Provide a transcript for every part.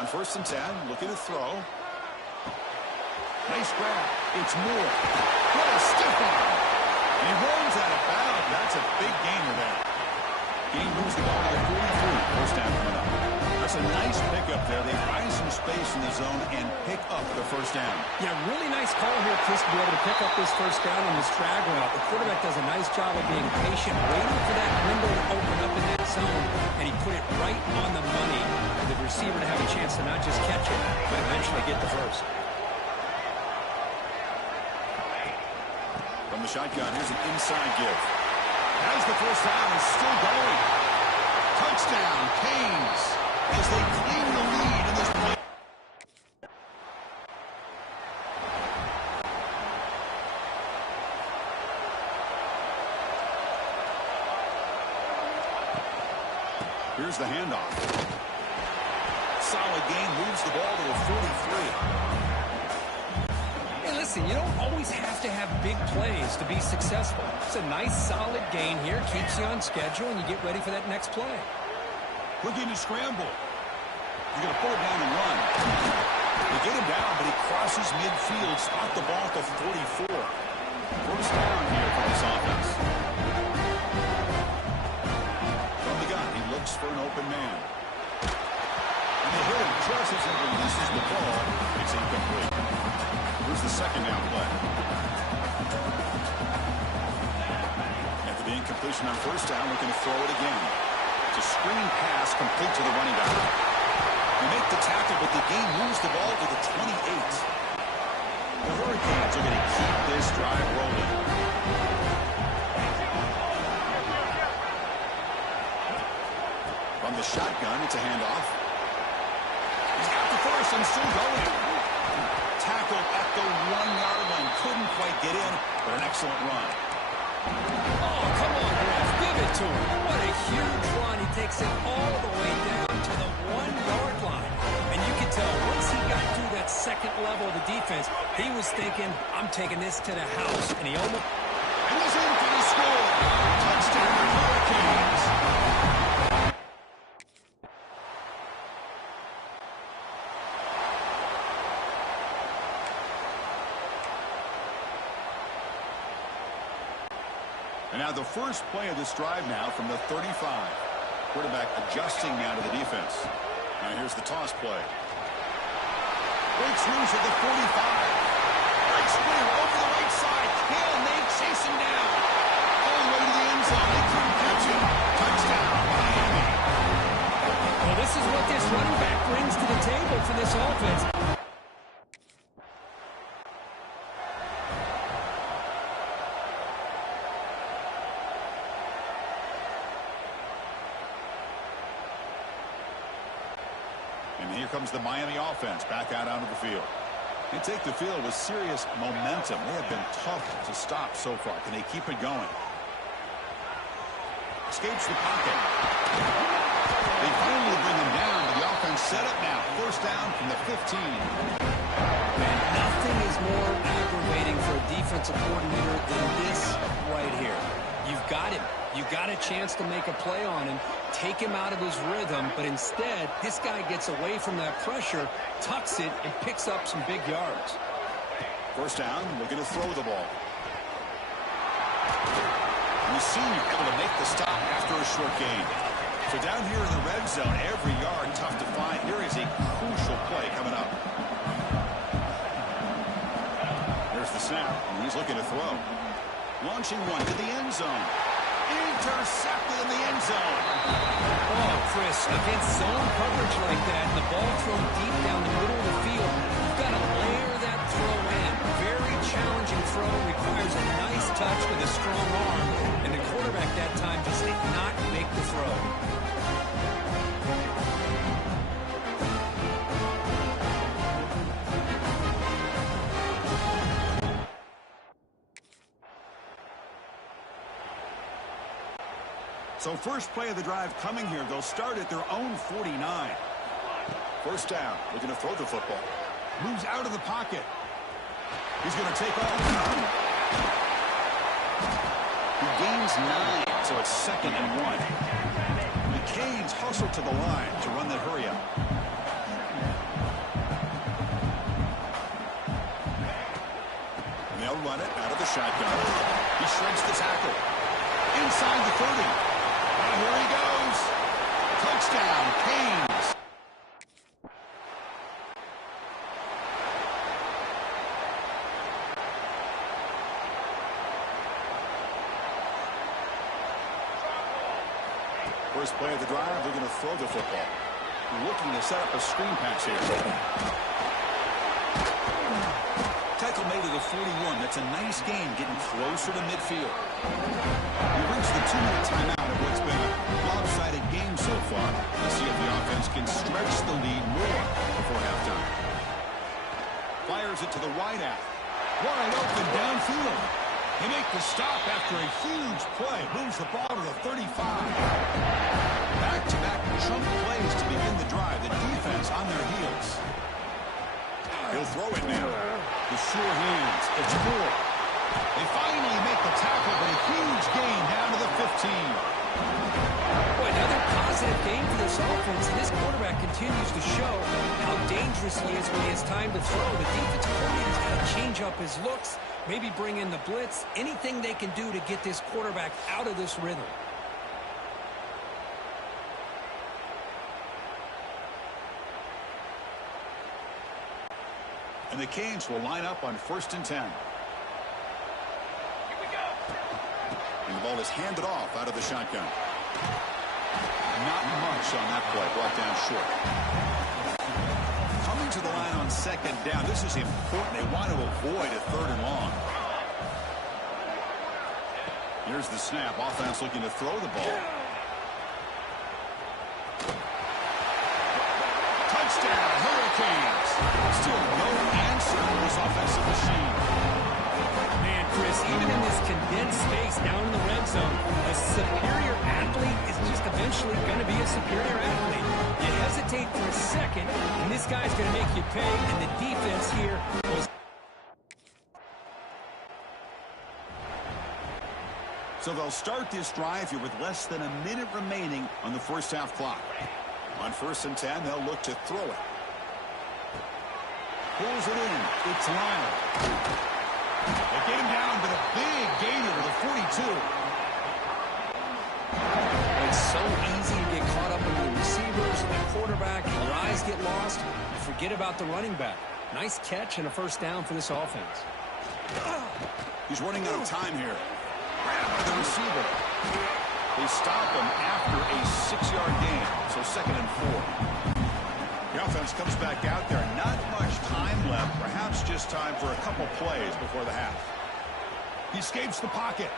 On 1st and 10, looking to throw. Nice grab. It's Moore. What a stiff arm. And he rolls out of bounds. That's a big gainer there. He moves the ball to the 43. First down coming up. That's a nice pickup there. They find some space in the zone and pick up the first down. Yeah, really nice call here, Chris, to be able to pick up this first down on this drag route. The quarterback does a nice job of being patient, waiting for that window to open up in that zone, and he put it right on the money for the receiver to have a chance to not just catch it, but eventually get the first. From the shotgun, here's an inside give. Has the first down and still going. Touchdown, Canes, as they claim the lead in this play. Here's the handoff. Solid gain, moves the ball to the 43. Hey, listen, you don't always have to have big plays to be successful. It's a nice, solid gain here, keeps you on schedule, and you get ready for that next play. Looking to scramble. You're going to pull it down and run. They get him down, but he crosses midfield, spot the ball at the 44. First down here for this offense. From the gun, he looks for an open man. And they hit him just as he releases the ball. It's incomplete. Here's the second down play. After the incompletion on first down, looking to throw it again. It's a screen pass complete to the running back. They make the tackle, but the game moves the ball to the 28. The Hurricanes are going to keep this drive rolling. From the shotgun, it's a handoff. He's got the first and still going. Tackled at the 1-yard line. Couldn't quite get in, but an excellent run. Oh, come on, ref. Give it to him. What a huge run. He takes it all the way down to the 1-yard line. And you can tell once he got through that second level of the defense, he was thinking, I'm taking this to the house. And he almost... And he's in for the score. Touchdown, Hurricanes. And now the first play of this drive now from the 35. Quarterback adjusting now to the defense. Now here's the toss play. Breaks loose at the 45. Breaks through over the right side. Hill may chase him down. All the way to the end zone. They couldn't catch him. Touchdown, Miami. Well, this is what this running back brings to the table for this offense. And here comes the Miami offense back out onto the field. They take the field with serious momentum. They have been tough to stop so far. Can they keep it going? Escapes the pocket. They finally bring him down, but the offense set up now. First down from the 15. Man, nothing is more aggravating for a defensive coordinator than this right here. You've got him. You got a chance to make a play on him, take him out of his rhythm, but instead, this guy gets away from that pressure, tucks it, and picks up some big yards. First down, looking to throw the ball. And the senior able to make the stop after a short gain. So down here in the red zone, every yard tough to find. Here is a crucial play coming up. There's the snap, and he's looking to throw. Launching one to the end zone. Intercepted in the end zone. Oh, Chris, against zone coverage like that, the ball thrown deep down the middle of the field, you've got to layer that throw in. Very challenging throw, requires a nice touch with a strong arm, and the quarterback that time just did not make the throw. So first play of the drive coming here. They'll start at their own 49. First down. Looking to throw the football. Moves out of the pocket. He's going to take off. He gains 9, so it's 2nd and 1. The Canes hustle to the line to run the hurry up. shotgun. He shreds the tackle. Inside the 30. And here he goes. Touchdown, Canes. First play of the drive, they're going to throw the football. Looking to set up a screen pass here. Tackle made at the 41. That's a nice gain, getting closer to midfield. We reached the 2-minute timeout of what's been a lopsided game so far. Let's see if the offense can stretch the lead more before halftime. Fires it to the wide out. Wide open downfield. They make the stop after a huge play. Moves the ball to the 35. Back-to-back chunk plays to begin the drive. The defense on their heels. He'll throw it now. The sure hands. It's 4. They finally make the tackle, but a huge gain down to the 15. Boy, another positive game for this offense. And this quarterback continues to show how dangerous he is when he has time to throw. The defensive coordinator's got to change up his looks, maybe bring in the blitz, anything they can do to get this quarterback out of this rhythm. And the Canes will line up on 1st and 10. And the ball is handed off out of the shotgun. Not much on that play, brought down short. Coming to the line on 2nd down. This is important. They want to avoid a 3rd and long. Here's the snap. Offense looking to throw the ball. Touchdown, Hurricanes. Still no answer to this offensive machine. Man, Chris, even in this condensed space down in the red zone, a superior athlete is just eventually going to be a superior athlete. You hesitate for a second, and this guy's going to make you pay, and the defense here was... So they'll start this drive here with less than a minute remaining on the first half clock. On 1st and 10, they'll look to throw it. Pulls it in. It's Lyle. They get him down, but a big gainer to the 42. It's so easy to get caught up in the receivers, the quarterback, and your eyes get lost. You forget about the running back. Nice catch and a 1st down for this offense. He's running out of time here. Grabbed by the receiver. They stop him after a 6-yard gain, so 2nd and 4. The offense comes back out there. Not much time left. Perhaps just time for a couple plays before the half. He escapes the pocket.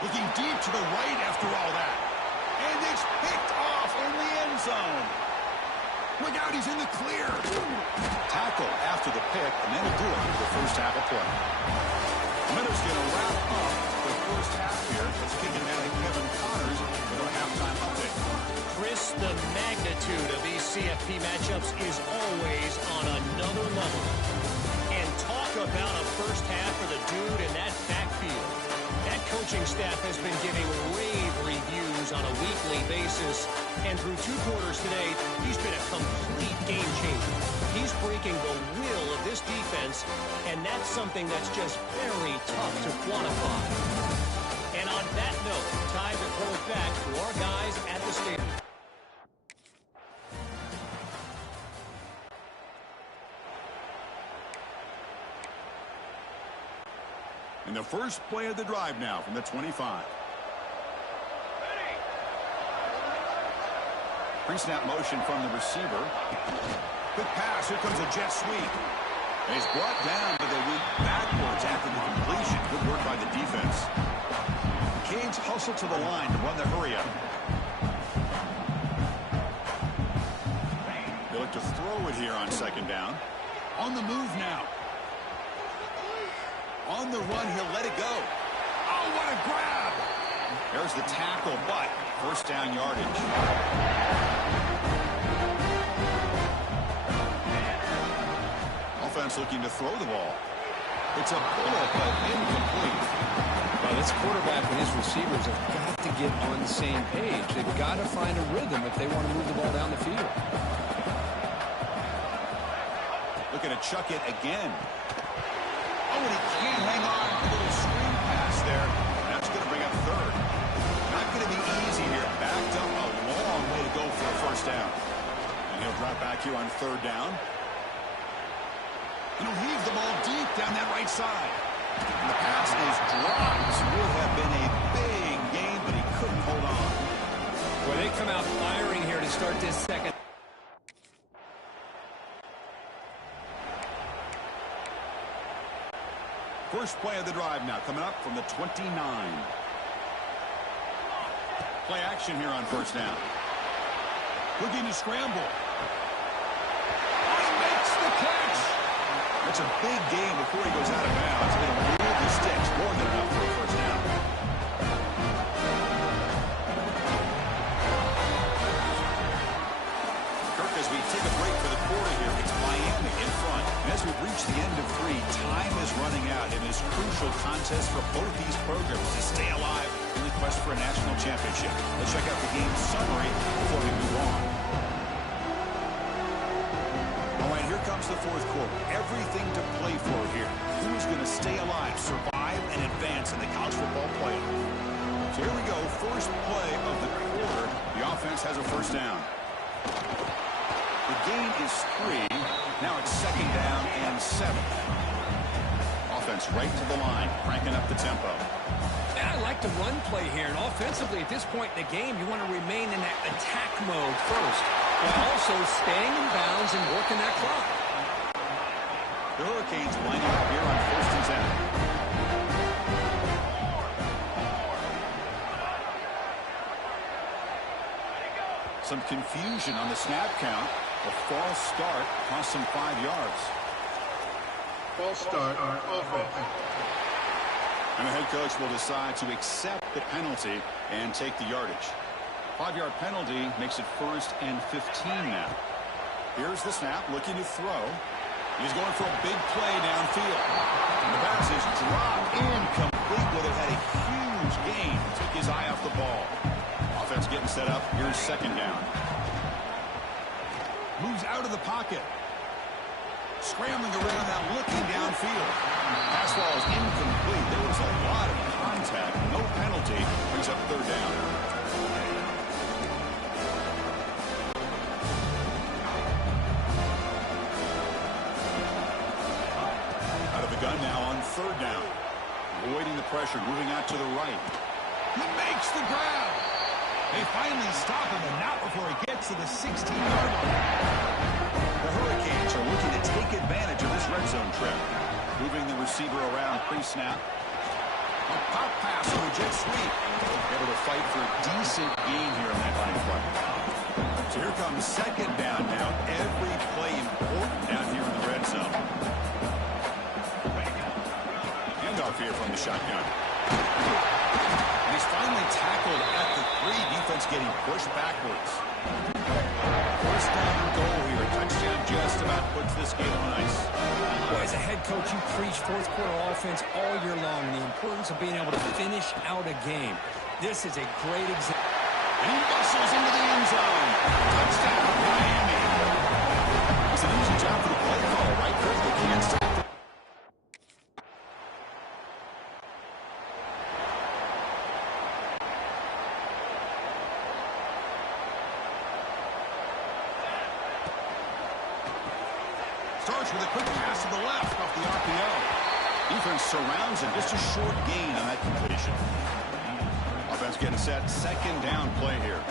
Looking deep to the right after all that. And it's picked off in the end zone. Look out, he's in the clear. Tackle after the pick, and then he'll do it for the first half of play. Miller's going to wrap up the first half here. Let's kick it down to Kevin Connors with our halftime update. Chris, the magnitude of these CFP matchups is always on another level. And talk about a first half for the dude in that backfield. That coaching staff has been giving rave reviews on a weekly basis. And through 2 quarters today, he's been a complete game changer. He's breaking the will of this defense, and that's something that's just very tough to quantify. And on that note, time to throw it back to our guys at the stadium. And the first play of the drive now from the 25. Pre-snap motion from the receiver. Quick pass. Here comes a jet sweep. And he's brought down, but they went backwards after the completion. Good work by the defense. The Canes hustle to the line to run the hurry-up. They look to throw it here on 2nd down. On the move now. On the run, he'll let it go. Oh, what a grab! There's the tackle, but 1st down yardage. Offense looking to throw the ball. It's a bullet, but incomplete. Well, this quarterback and his receivers have got to get on the same page. They've got to find a rhythm if they want to move the ball down the field. Looking to chuck it again. Oh, and he can't hang on. A little screen pass there. That's going to bring up third. Not going to be easy here. Backed up a long way to go for a first down. And he'll drop back here on third down. And he'll heave the ball deep down that right side. And the pass is dropped. Would have been a big game, but he couldn't hold on. Well, they come out firing here to start this second. First play of the drive now coming up from the 29. Play action here on first down. Looking to scramble. He makes the catch. It's a big game before he goes out of bounds. It'll move the sticks. More than enough for a first down. Kirk, as we take a break for the quarter here, it's Miami in front. And as we've reached the end of 3, time is running out in this crucial contest for both these programs to stay alive in the quest for a national championship. Let's check out the game summary before we move on. All right, here comes the fourth quarter. Everything to play for here. Who's going to stay alive, survive, and advance in the college football playoff? So here we go. First play of the quarter. The offense has a first down. The gain is 3. Now it's second down and 7. Offense right to the line, cranking up the tempo. Yeah, I like the run play here. And offensively, at this point in the game, you want to remain in that attack mode first, while also staying in bounds and working that clock. The Hurricanes lining up here on first and 10. Some confusion on the snap count. A false start cost them 5 yards. False start on offense. And the head coach will decide to accept the penalty and take the yardage. 5-yard penalty makes it first and 15 now. Here's the snap, looking to throw. He's going for a big play downfield. And the pass is dropped incomplete. Would have had a huge gain. Took his eye off the ball. Offense getting set up. Here's second down. Moves out of the pocket. Scrambling around now, looking downfield. Pass ball is incomplete. There was a lot of contact. No penalty. Brings up third down. Out of the gun now on third down. Avoiding the pressure, moving out to the right. He makes the grab. They finally stop him, and not before he gets to the 16-yard line. The Hurricanes are looking to take advantage of this red zone trip. Moving the receiver around pre-snap. A pop pass on a jet sweep. Able to fight for a decent gain here in that line play. So here comes second down now. Every play important down here in the red zone. Handoff here from the shotgun. And he's finally tackled at the 3. Defense getting pushed backwards. First down and goal here. A touchdown just about puts this game on ice. Well, as a head coach, you preach fourth quarter offense all year long. The importance of being able to finish out a game. This is a great example. And he bustles into the end zone. Touchdown, Miami. It's an easy job for the play call, right? Because they can't stop. Starts with a quick pass to the left off the RPO. Defense surrounds him. Just a short gain on that completion. Offense getting set. Second down play here.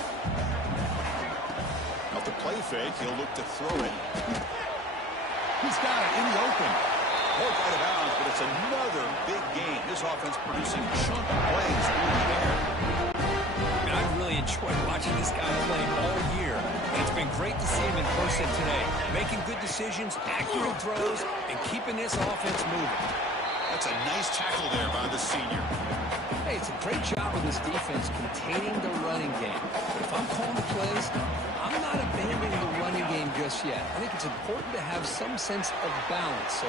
Off the play fake, he'll look to throw it. He's got it in the open. Worked out of bounds, but it's another big game. This offense producing chunk plays through the air. And I've really enjoyed watching this guy play all year. And it's been great to see him in person today. Making good decisions, accurate throws, and keeping this offense moving. That's a nice tackle there by the senior. Hey, it's a great job of this defense containing the running game. But if I'm calling the plays, I'm not abandoning the running game just yet. I think it's important to have some sense of balance. So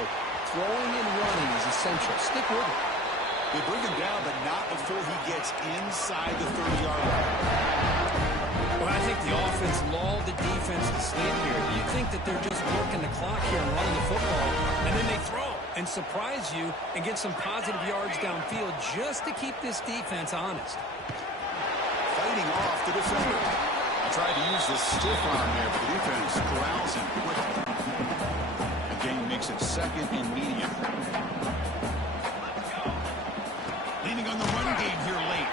throwing and running is essential. Stick with it. They bring him down, but not before he gets inside the 30-yard line. Well, I think the offense lulled the defense to sleep here. think that they're just working the clock here and running the football, and then they throw and surprise you and get some positive yards downfield just to keep this defense honest. Fighting off the defender. I tried to use the stiff arm there, but the defense corrals him quickly. The game makes it second and medium. Leaning on the run game here late.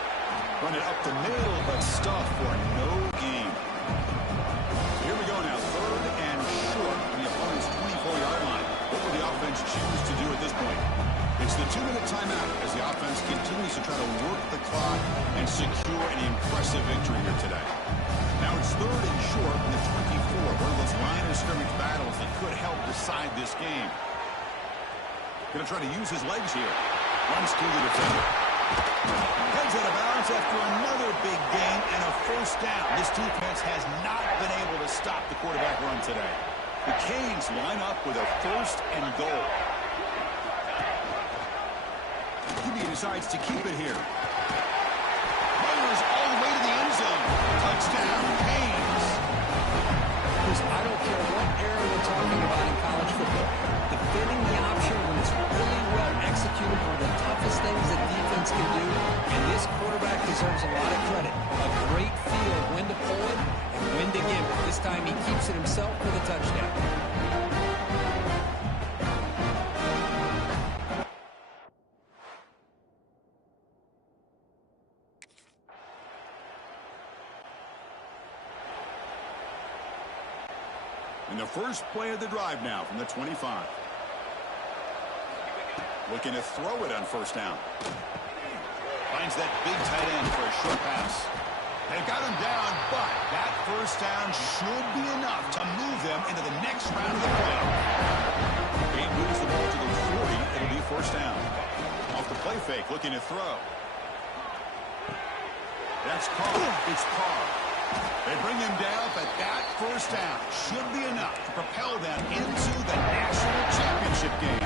Run it up the middle, but stuff for no gain. Here we go now, third and short on the opponent's 24-yard line. What will the offense choose to do at this point? It's the 2-minute timeout as the offense continues to try to work the clock and secure an impressive victory here today. Now it's third and short on the 24, one of those line of scrimmage battles that could help decide this game. Going to try to use his legs here. Runs through the defender. Heads out of bounds after another big gain and a first down. This defense has not been able to stop the quarterback run today. The Canes line up with a first and goal. QB decides to keep it here. Fires all the way to the end zone. Touchdown, Canes. I don't care what era we're talking about in college football. Defending the option when it's really well executed are the toughest things that defense can do, and this quarterback deserves a lot of credit. A great feel of when to pull it and when to give it. This time he keeps it himself for the touchdown. And the first play of the drive now from the 25. Looking to throw it on first down. Finds that big tight end for a short pass. They've got him down, but that first down should be enough to move them into the next round of the playoff. He moves the ball to the 40. It'll be first down. Off the play fake, looking to throw. That's Carr. It's Carr. They bring him down, but that first down should be enough to propel them into the national championship game.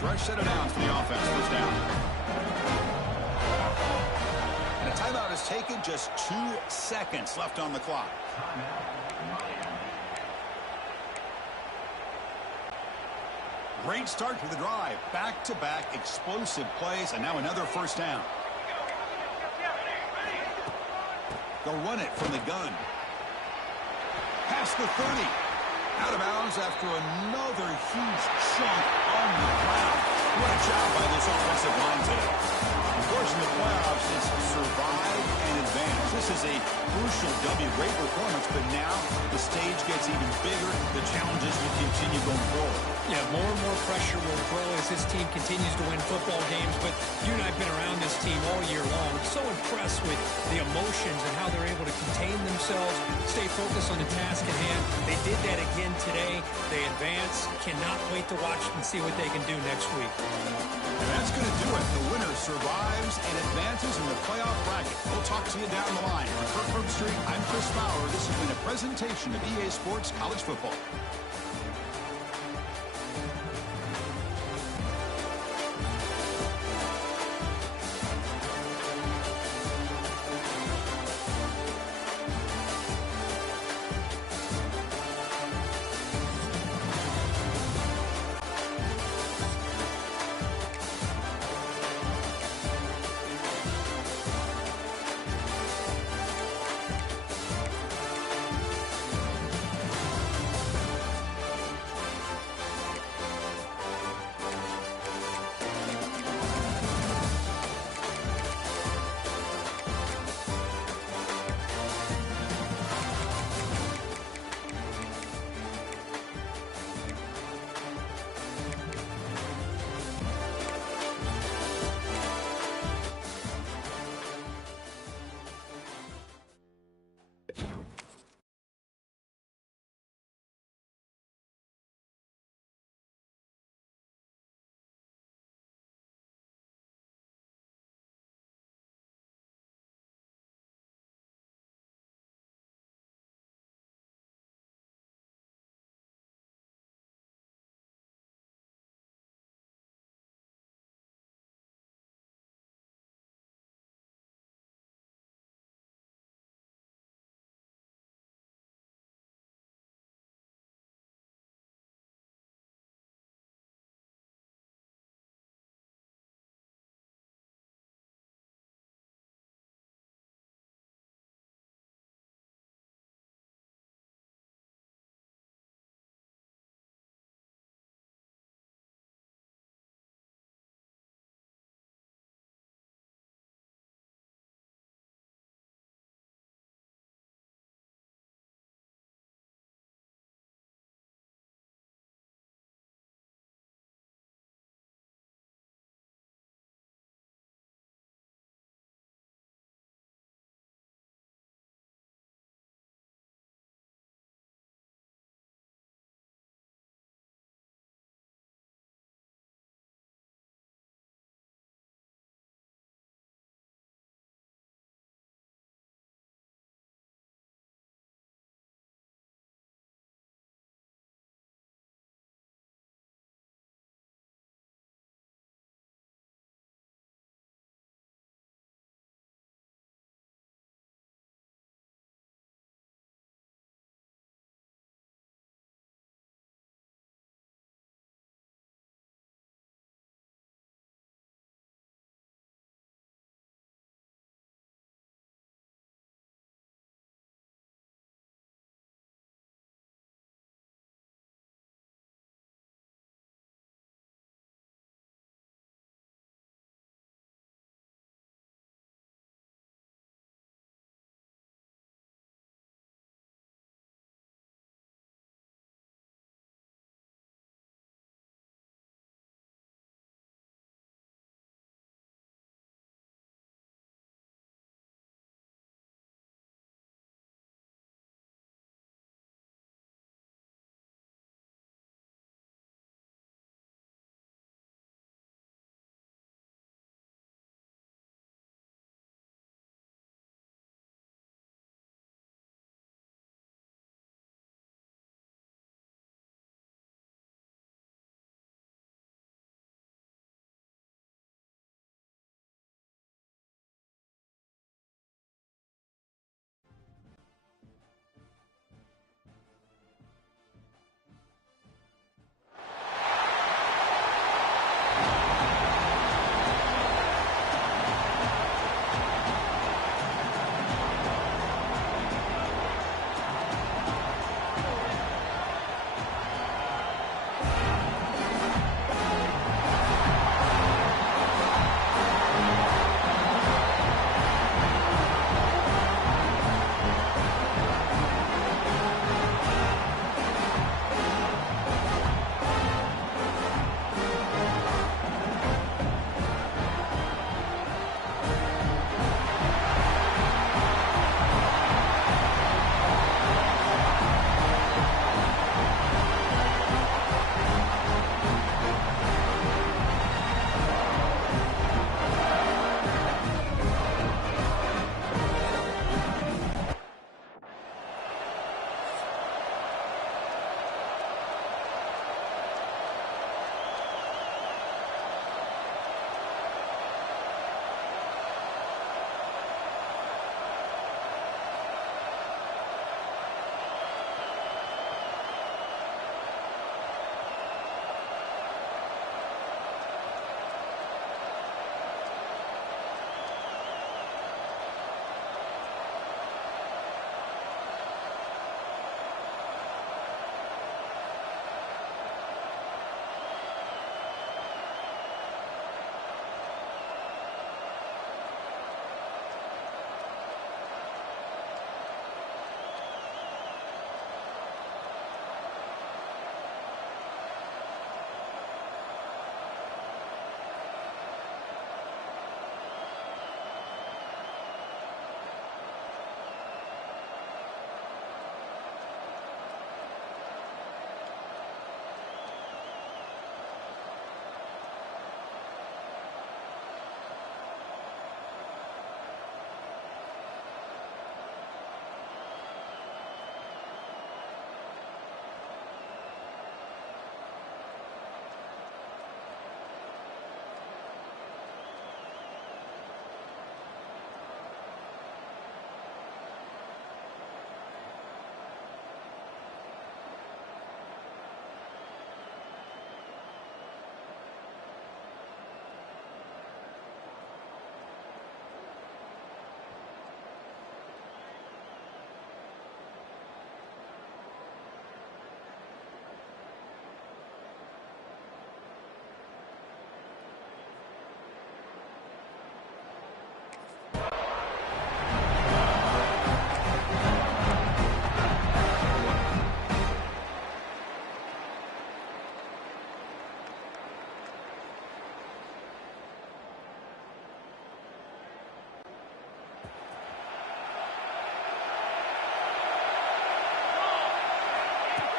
Fresh set of downs for the offense, first down. And a timeout is taken, just 2 seconds left on the clock. Great start to the drive. Back-to-back explosive plays, and now another first down. They'll run it from the gun. Past the 30. Out of bounds after another huge chunk on the ground. What a job by this offensive line today. Of course, in the playoffs, it's survive and advance. This is a crucial W. Great performance, but now the stage gets even bigger. The challenges will continue going forward. Yeah, more and more pressure will grow as this team continues to win football games, but you and I have been around this team all year long. So impressed with the emotions and how they're able to contain themselves, stay focused on the task at hand. They did that again today. They advance. Cannot wait to watch and see what they can do next week. And that's going to do it. The winner survives and advances in the playoff bracket. We'll talk to you down the line. For Kirkland Street, I'm Chris Fowler. This has been a presentation of EA Sports College Football.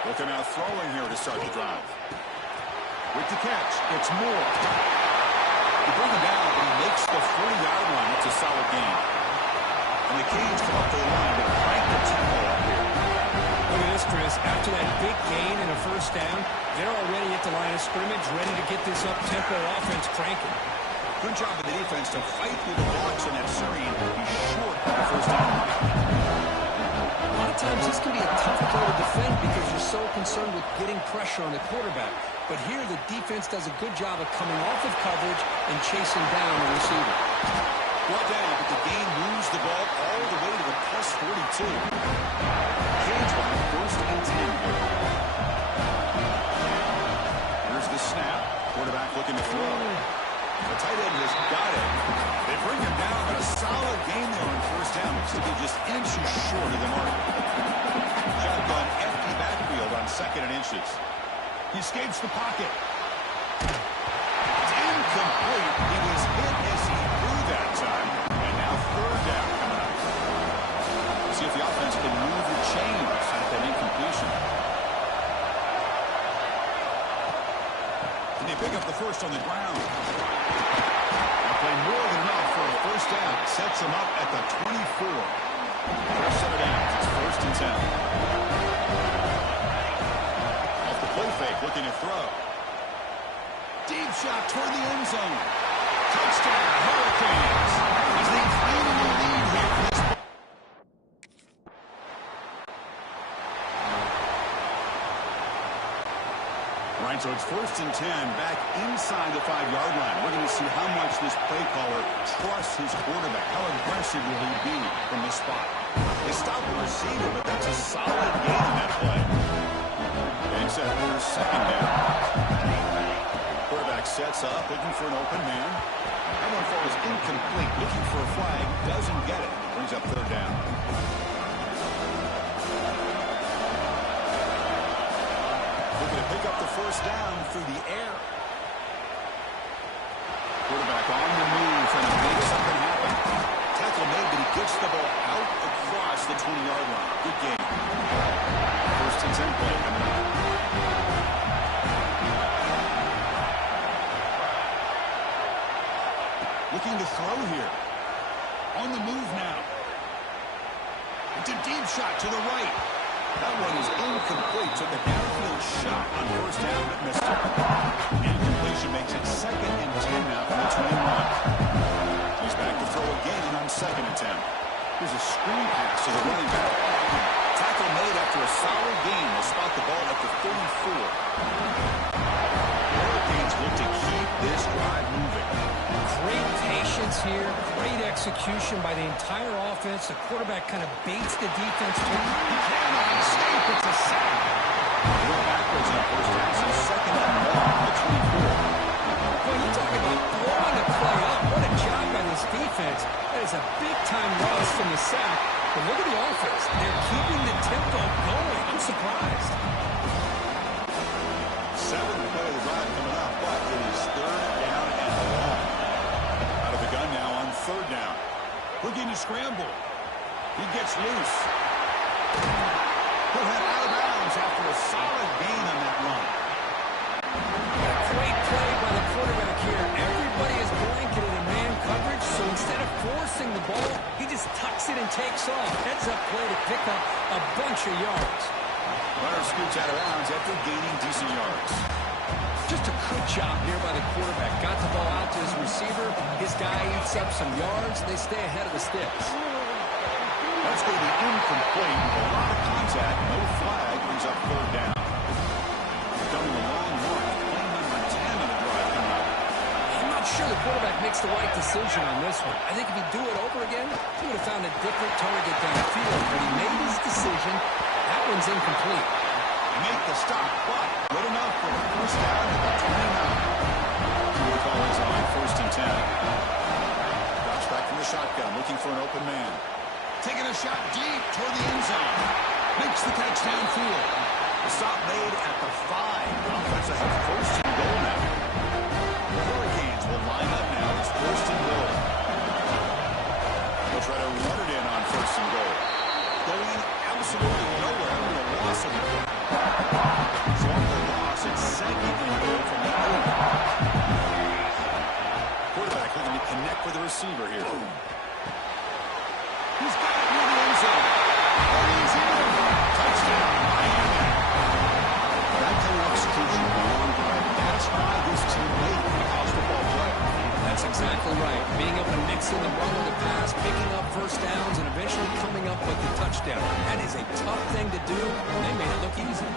Looking out throwing here to start the drive. With the catch, it's Moore. He bring him down, but he makes the 40-yard line. It's a solid game. And the Canes come up to the line to crank the tempo up here. Look at this, Chris. After that big gain and a first down, they're already at the line of scrimmage, ready to get this up-tempo offense cranking. Good job of the defense to fight through the blocks in that series. He's short on the first down. A lot of times this can be a tough play to defend because you're so concerned with getting pressure on the quarterback. But here the defense does a good job of coming off of coverage and chasing down the receiver. Brought down, but the game moves the ball all the way to the plus 42. Canes will have first and 10 here. Here's the snap. Quarterback looking to throw. The tight end has got it. They bring him down, but a solid game there on first down. Looks to be just inches short of the mark. Shotgun empty backfield on second and inches. He escapes the pocket. It's incomplete. He was hit as he threw that time. And now third down coming up. See if the offense can move the chains at that incompletion. And they pick up the first on the ground. They'll play more than enough for a first down. Sets them up at the 24. First set of downs. It's first and 10. Play fake, looking to throw. Deep shot toward the end zone. Touchdown, Hurricanes. As they claim the lead here for this. Right, so it's first and 10, back inside the 5-yard line. We're going to see how much this play caller trusts his quarterback. How aggressive will he be from this spot? They stop the receiver, but that's a solid gain in that play. Set for second down. Quarterback sets up, looking for an open man. That one falls incomplete, looking for a flag, doesn't get it. Brings up third down. Looking to pick up the first down through the air. Quarterback on the move, trying to make something happen. Tackle made, but he gets the ball out across the 20-yard line. Good game. First and 10 play coming up. Looking to throw here. On the move now. It's a deep shot to the right. That one is incomplete. Took a downfield shot on first down, but missed it. Incompletion makes it second and 10 now from the 21. He's back to throw again on second and 10. Here's a screen pass to the running back. Tackle made after a solid gain. They'll spot the ball at the 34. Hurricanes look to keep this drive moving. Great patience here, great execution by the entire offense. The quarterback kind of baits the defense. He cannot escape. It's a sack. They go backwards on first down. So second and 1 at 24. Well, you talk about blowing a play up. What a job by this defense. That is a big-time loss from the sack. But look at the offense. They're keeping the tempo going. I'm surprised. Seventh play of the drive coming up, but it is third down and long. Out of the gun now on third down. Looking to scramble. He gets loose. He'll head out of bounds after a solid gain on that run. Great play by the quarterback here. Everybody is blanketed in man coverage, so instead of forcing the ball, he just tucks it and takes off. Heads up play to pick up a bunch of yards. Runner scoots out of bounds after gaining decent yards. Just a good job here by the quarterback. Got the ball out to his receiver. His guy eats up some yards. They stay ahead of the sticks. That's going to be incomplete. A lot of contact. No flag. Brings up third down. Coming a long mark. Play number 10 on the drive coming up. I'm not sure the quarterback makes the right decision on this one. I think if he'd do it over again, he would have found a different target downfield. But he made his decision. That one's incomplete. They make the stop, but good enough for the first down to the 29. The call is on first and 10. Drops back from the shotgun, looking for an open man. Taking a shot deep toward the end zone. Makes the catch downfield. The stop made at the 5. The offense will have first and goal now. The Hurricanes will line up now. It's first and goal. They'll try to run it in on first and goal. Going absolutely nowhere with a loss of it. connect with the receiver here. He's got it near the end zone. And he's in. Touchdown, Miami. That kind of execution on a long drive, that's why this team made it a college football playoff. That's exactly right. Being able to mix in the run and the pass, picking up first downs, and eventually coming up with the touchdown. That is a tough thing to do, and they made it look easy.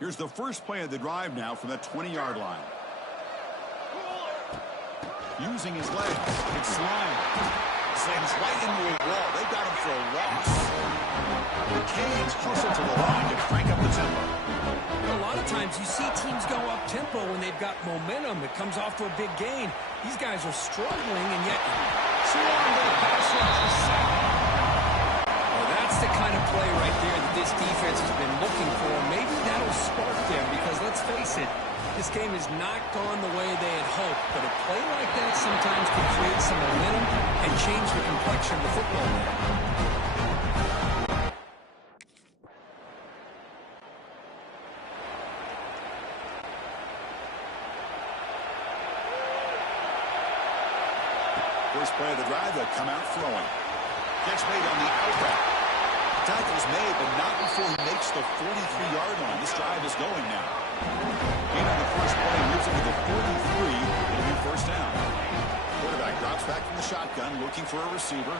Here's the first play of the drive now from the 20-yard line. Using his legs, it's Lyon. Slams right into a wall. They got him for a loss. The Canes hustle to the line to crank up the tempo. A lot of times you see teams go up tempo when they've got momentum. It comes off to a big gain. These guys are struggling, and yet swarm to the pass rush. Well, that's the kind of play right there that this defense has been looking for. Maybe that'll spark them because let's face it, this game has not gone the way they had hoped. But a play like that sometimes can create some momentum and change the complexion of the football game. First play of the drive, they'll come out throwing. Gets made on the out route. Tackle's made, but not before he makes the 43-yard line. This drive is going now. Gain on the first play moves it to the 43. It'll be first down. Quarterback drops back from the shotgun, looking for a receiver.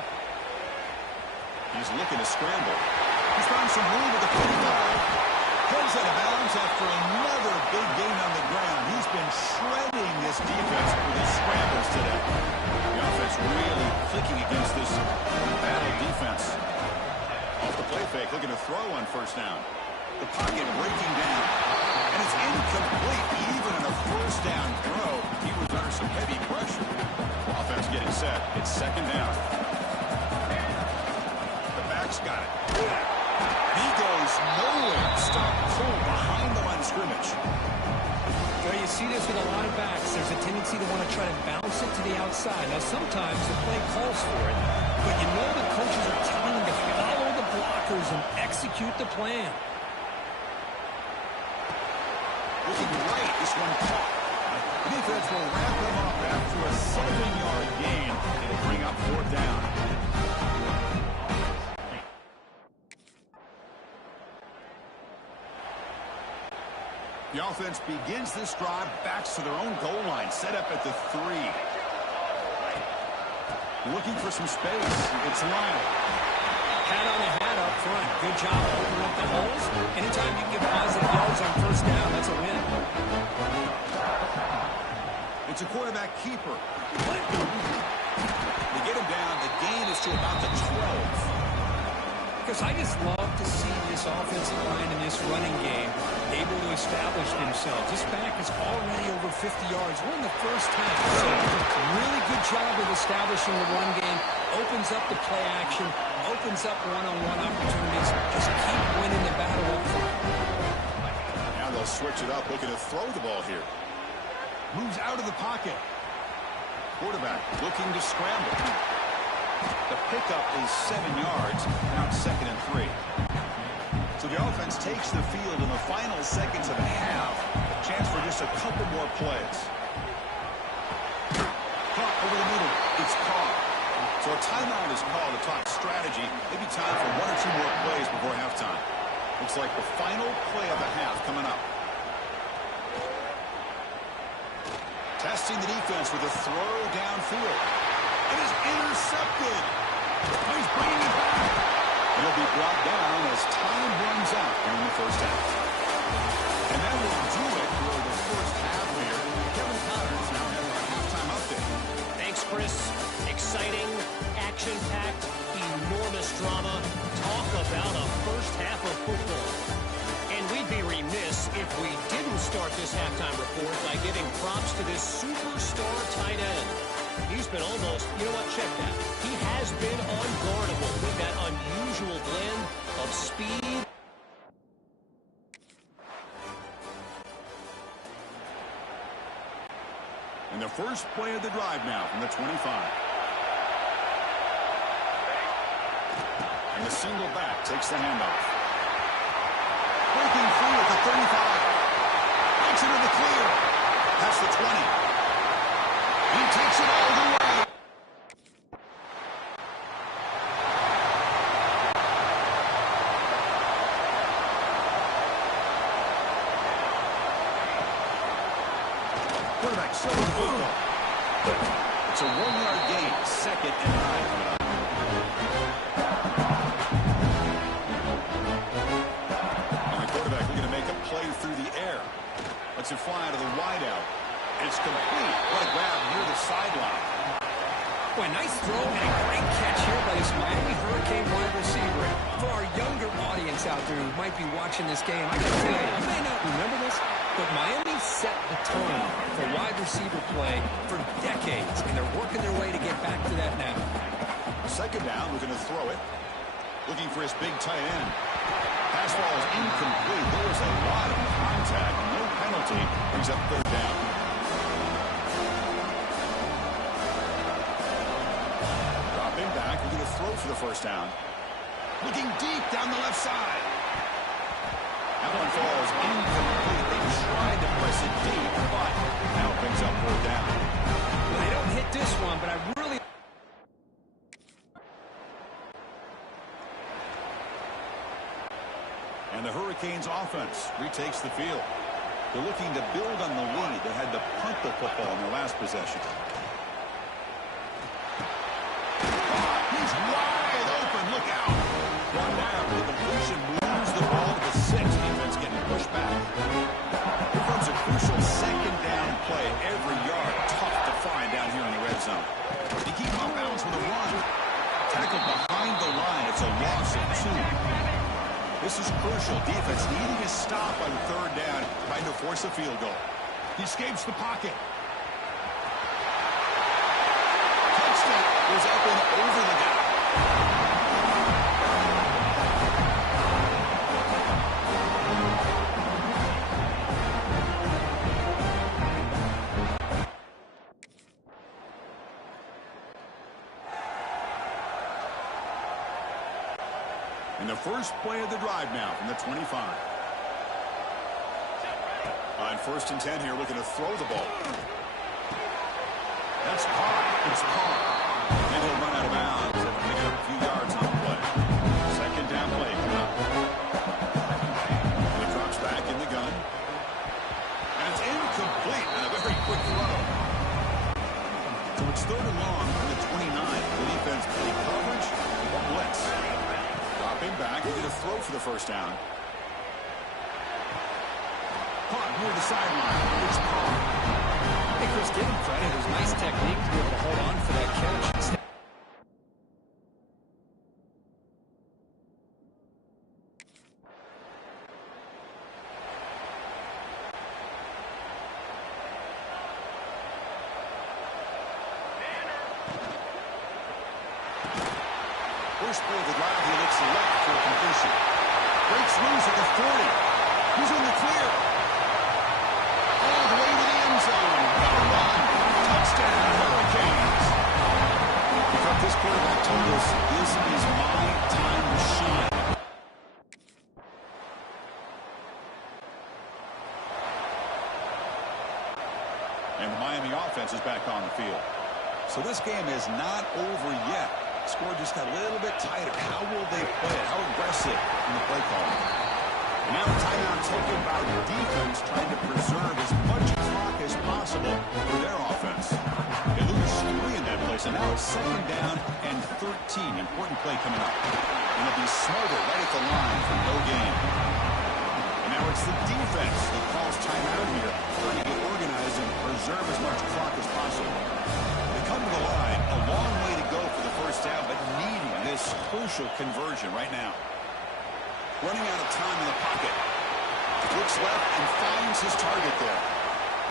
He's looking to scramble. He's found some room with the 45. Pulls out of bounds after another big gain on the ground. He's been shredding this defense with his scrambles today. The offense really clicking against this battle defense. Off the play fake, looking to throw on first down. The pocket breaking down. And it's incomplete. Even in a first down throw, he was under some heavy pressure. Offense getting set. It's second down. The back's got it. He goes nowhere. Stop pull behind the line of scrimmage. Well, you see this with a lot of backs. There's a tendency to want to try to bounce it to the outside. Now, sometimes the play calls for it, but you know the coaches are telling them to follow the blockers and execute the plan. Looking right, this one caught. The defense will wrap them up after a 7-yard gain. It'll bring up fourth down. The offense begins this drive, backs to their own goal line, set up at the 3. Looking for some space. It's Lyon. Hat on a hat up front. Good job opening up the holes. Anytime you can get positive yards on first down, that's a win. It's a quarterback keeper. They get him down. The gain is to about the 12. Because I just love to see this offensive line in this running game able to establish themselves. This back is already over 50 yards. We're in the first half. So really good job of establishing the run game. Opens up the play action. Opens up one-on-one opportunities. Just keep winning the battle up front. Now they'll switch it up, looking to throw the ball here. Moves out of the pocket. Quarterback looking to scramble. The pickup is 7 yards. Now it's second and 3. So the offense takes the field in the final seconds of the half. A chance for just a couple more plays. Caught over the middle. It's caught. So a timeout is called to talk strategy. Maybe time for 1 or 2 more plays before halftime. Looks like the final play of the half coming up. Testing the defense with a throw downfield. It is intercepted. Oh, he's bringing it back. It'll be brought down as time runs out in the first half. And that will do it for the first half here. Kevin Connors now has our halftime update. Thanks, Chris. Exciting, action-packed, enormous drama. Talk about a first half of football. And we'd be remiss if we didn't start this halftime report by giving props to this superstar tight end. He's been almost, you know what, check that. He has been unguardable with that unusual blend of speed. And the first play of the drive now from the 25. And the single back takes the handoff. Breaking free at the 35. Makes it in the clear. Past the 20. He takes it all the way. Quarterback showing the football. It's a 1-yard gain. Second and 9 coming up. And the quarterback looking to make a play through the Lets it fly to the wideout. It's complete. What a grab near the sideline. Boy, nice throw and a great catch here by this Miami Hurricane wide receiver. For our younger audience out there who might be watching this game, I can tell you may not remember this, but Miami set the tone for wide receiver play for decades, and they're working their way to get back to that now. Second down, we're going to throw it. Looking for his big tight end. Pass ball is incomplete. There was a lot of contact. No penalty. Brings up third down. Dropping back. We're going to throw for the first down. Looking deep down the left side. That one falls incomplete. They tried to press it deep, but now it brings up third down. Well, they don't hit this one, but I really... And the Hurricanes offense retakes the field. They're looking to build on the lead. They had to punt the football in their last possession. He's wide open. Look out. One down. The completion moves the ball to the 6. Defense getting pushed back. Here comes a crucial second down play. Every yard tough to find down here in the red zone. They keep off balance with a run. Tackled behind the line. It's a loss of 2. This is crucial. Defense needing a stop on third down, trying to force a field goal. He escapes the pocket. Touchdown goes up and over the gap. And the first play of the drive now from the 25. On first and 10 here, looking to throw the ball. That's caught. It's caught. And he'll run out of bounds and pick up a few yards on the play. Second down play coming up. And he drops back in the gun. And it's incomplete and a very quick throw. So it's third and long from the 29. The defense play coverage or blitz. Dropping back, he's going to throw for the first down. Caught near the sideline. It's caught. Hey, Chris, give him credit. It was nice technique to be able to hold on for that catch. First play of the drive, he looks left for a completion. Breaks loose at the 40. He's in the clear. All the way to the end zone. Got a run. Touchdown, Hurricanes. I thought this quarterback told us, this is my time to shine. And the Miami offense is back on the field. So this game is not over yet. Score just got a little bit tighter. How will they play it? How aggressive in the play call? And now a timeout taken by the defense, trying to preserve as much clock as possible for their offense. They lose 3 in that place, and now it's second down and 13. Important play coming up. And they'll be smothered right at the line for no gain. And now it's the defense that calls timeout here, trying to get organized and preserve as much clock as possible. They come to the line, a long way to go for the first down, but needing this crucial conversion right now. Running out of time in the pocket. Looks left and finds his target there.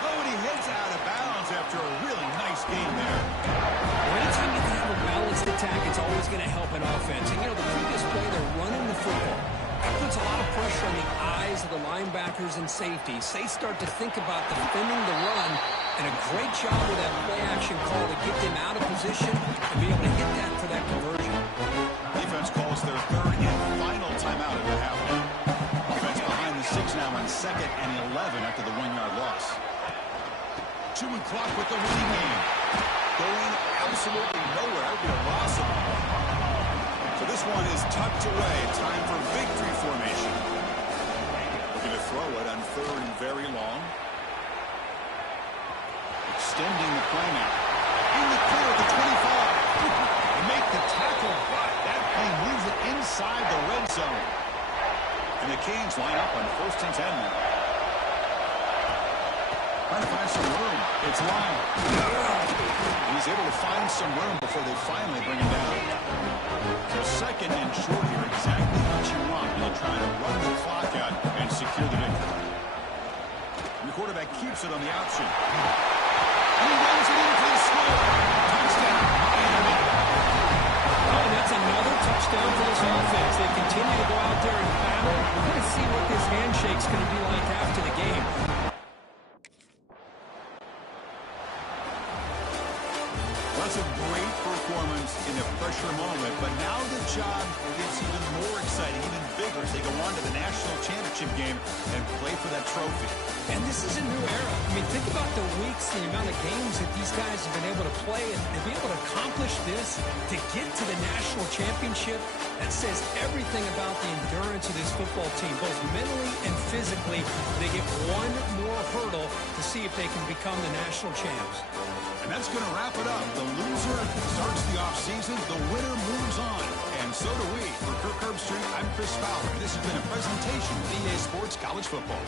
Oh, and he heads out of bounds after a really nice game there. Well, anytime you can have a balanced attack, it's always going to help an offense. And, you know, the previous play, they're running the football. That puts a lot of pressure on the eyes of the linebackers and safeties. They start to think about defending the run, and a great job with that play-action call to get them out of position and be able to hit that for that conversion. Defense calls their third and final timeout at the half now. Defense behind the 6 now on second and 11 after the 1-yard loss. Chewing clock with the winning game. Going absolutely nowhere. That would be a loss of the ball. So this one is tucked away. Time for victory formation. Looking to throw it on third and very long. Extending the play now. In the clear at the 25. They make the tackle, but that play moves it inside the red zone. And the Canes line up on first and 10 now. Trying to find some room. It's Lyle. He's able to find some room before they finally bring him down. So second and short here, exactly what you want when you're trying to run the clock out and secure the victory. And the quarterback keeps it on the option. And he runs it in for the score. Touchdown, Miami. Oh, and that's another touchdown for this offense. They continue to go out there and battle. We're going to see what this handshake's going to be like after the game. That's a great performance in a pressure moment, but now the job gets even more exciting, even bigger as they go on to the national championship game and play for that trophy. And this is a new era. I mean, think about the weeks, the amount of games that these guys have been able to play, and to be able to accomplish this, to get to the national championship, that says everything about the endurance of this football team, both mentally and physically. They get one more hurdle to see if they can become the national champs. And that's going to wrap it up. The loser starts the offseason. The winner moves on. And so do we. For Kirk Herbstreit, I'm Chris Fowler. This has been a presentation of EA Sports College Football.